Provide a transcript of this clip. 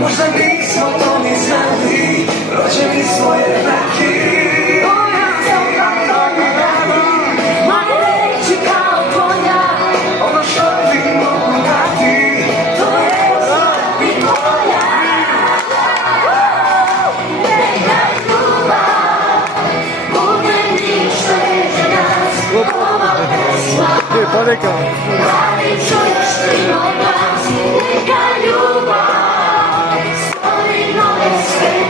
Možda nismo to ni znali, rođeni smo jednaki. Ja sam kako mi radi, moje reći kao tvoja. Ono što ti mogu dati, to je ostati tvoja. Neka ljubav bude ništa neće nas. Ova pesma, radi čuješ ti moj glas. Neka ljubav Stay